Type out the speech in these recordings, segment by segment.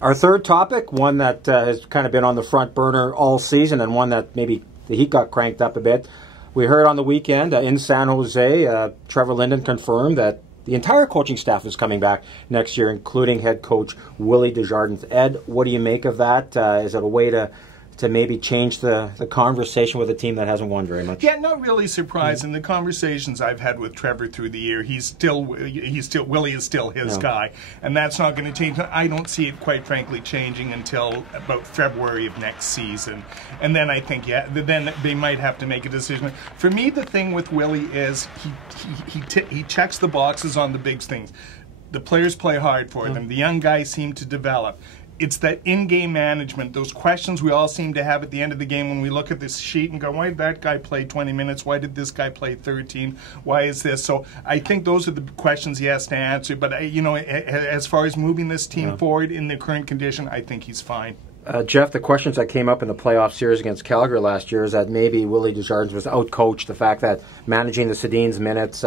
Our third topic, one that has kind of been on the front burner all season and one that maybe the heat got cranked up a bit. We heard on the weekend in San Jose, Trevor Linden confirmed that the entire coaching staff is coming back next year, including head coach WIllie Desjardins. Ed, what do you make of that? Is it a way to maybe change the conversation with a team that hasn't won very much? Yeah, not really surprising. The conversations I've had with Trevor through the year, Willie is still his guy, and that's not going to change. I don't see it, quite frankly, changing until about February of next season, and then I think then they might have to make a decision. For me, the thing with Willie is he checks the boxes on the big things. The players play hard for them. The young guys seem to develop. It's that in-game management, those questions we all seem to have at the end of the game when we look at this sheet and go, why did that guy play 20 minutes? Why did this guy play 13? Why is this? So I think those are the questions he has to answer. But, as far as moving this team forward in the current condition, I think he's fine. Jeff, the questions that came up in the playoff series against Calgary last year is that maybe WIllie Desjardins was outcoached, the fact that managing the Sedin's minutes,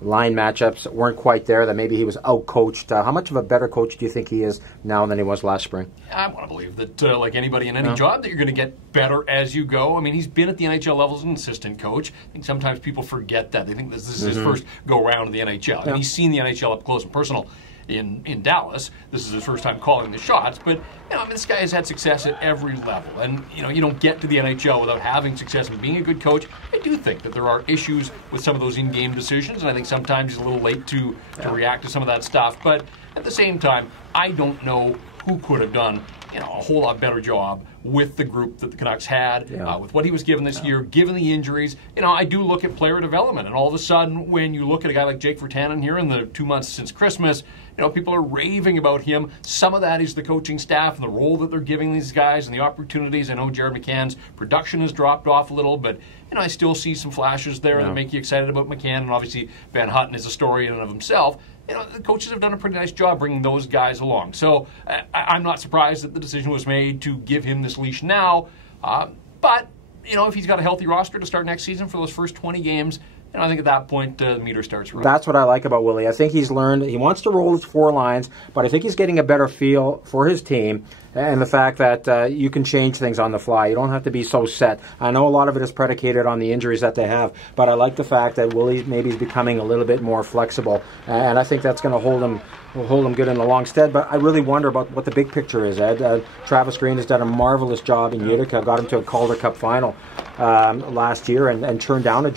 line matchups weren't quite there, that maybe he was outcoached. How much of a better coach do you think he is now than he was last spring? I want to believe that, like anybody in any job, that you're going to get better as you go. I mean, he's been at the NHL level as an assistant coach. I think sometimes people forget that. They think this is his first go-around in the NHL. I mean, he's seen the NHL up close and personal in Dallas. This is his first time calling the shots, but this guy has had success at every level, and you don't get to the NHL without having success and being a good coach. I do think that there are issues with some of those in-game decisions, and I think sometimes he's a little late to react to some of that stuff, but at the same time, I don't know who could have done a whole lot better job with the group that the Canucks had, with what he was given this year, given the injuries. I do look at player development, and all of a sudden, when you look at a guy like Jake Virtanen here in the 2 months since Christmas, people are raving about him. Some of that is the coaching staff and the role that they're giving these guys and the opportunities. I know Jared McCann's production has dropped off a little, but I still see some flashes there that make you excited about McCann, and obviously Van Houten is a story in and of himself. The coaches have done a pretty nice job bringing those guys along. So I'm not surprised that the decision was made to give him this leash now. But, if he's got a healthy roster to start next season for those first 20 games, I think at that point the meter starts running. That's what I like about Willie. I think he's learned, he wants to roll his 4 lines, but I think he's getting a better feel for his team and the fact that you can change things on the fly. You don't have to be so set. I know a lot of it is predicated on the injuries that they have, but I like the fact that Willie maybe is becoming a little bit more flexible, and I think that's going to hold him good in the long stead. But I really wonder about what the big picture is, Ed. Travis Green has done a marvelous job in Utica, got him to a Calder Cup final last year, and turned down a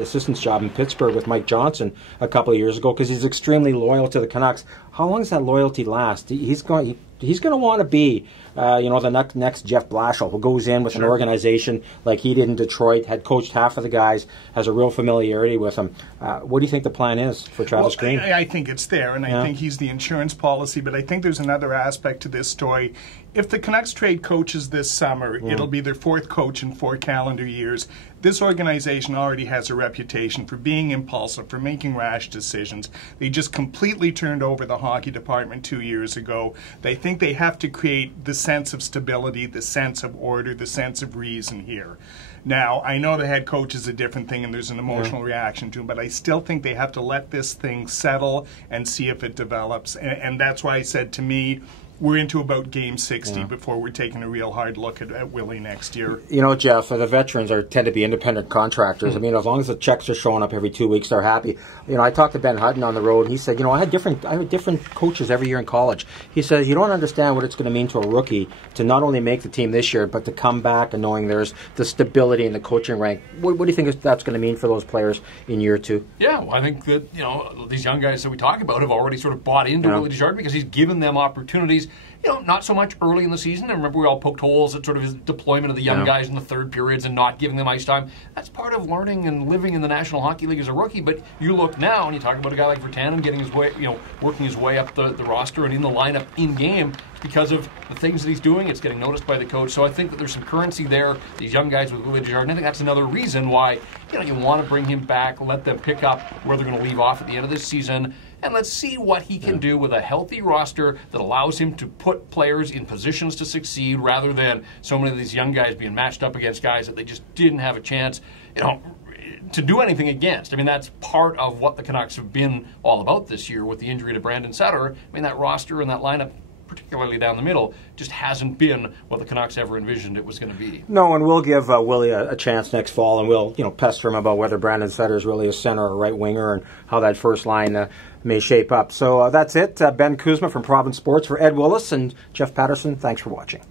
assistant's job in Pittsburgh with Mike Johnson a couple of years ago because he's extremely loyal to the Canucks. How long does that loyalty last? He's going to want to be, the next Jeff Blashill, who goes in with an organization like he did in Detroit, had coached half of the guys, has a real familiarity with them. What do you think the plan is for Travis Green? I think it's there, and I think he's the insurance policy, but I think there's another aspect to this story. If the Canucks trade coaches this summer, it'll be their 4th coach in 4 calendar years. This organization already has a reputation for being impulsive, for making rash decisions. They just completely turned over the hockey department 2 years ago. They think they have to create the sense of stability, the sense of order, the sense of reason here. Now, I know the head coach is a different thing and there's an emotional reaction to him, but I still think they have to let this thing settle and see if it develops. And that's why I said, to me, we're into about game 60 before we're taking a real hard look at Willie next year. Jeff, the veterans tend to be independent contractors. I mean, as long as the checks are showing up every 2 weeks, they're happy. I talked to Ben Hutton on the road. He said, I had different coaches every year in college. He says, you don't understand what it's going to mean to a rookie to not only make the team this year, but to come back and knowing there's the stability in the coaching rank. What do you think that's going to mean for those players in year 2? Yeah, well, I think that, these young guys that we talk about have already sort of bought into Willie Desjardins because he's given them opportunities. Not so much early in the season. I remember we all poked holes at sort of his deployment of the young guys in the third periods and not giving them ice time. That's part of learning and living in the National Hockey League as a rookie. But you look now and you talk about a guy like Virtanen getting his way, working his way up the roster and in the lineup in game because of the things that he's doing. It's getting noticed by the coach. So I think that there's some currency there. These young guys with Willie Desjardins, I think that's another reason why you want to bring him back, let them pick up where they're going to leave off at the end of this season. And let's see what he can do with a healthy roster that allows him to put players in positions to succeed rather than so many of these young guys being matched up against guys that they just didn't have a chance, to do anything against. I mean, that's part of what the Canucks have been all about this year with the injury to Brandon Sutter. I mean, that roster and that lineup particularly down the middle, just hasn't been what the Canucks ever envisioned it was going to be. No, and we'll give Willie a chance next fall, and we'll pester him about whether Brandon Sutter is really a center or a right winger and how that first line may shape up. So that's it. Ben Kuzma from Province Sports for Ed Willis and Jeff Patterson. Thanks for watching.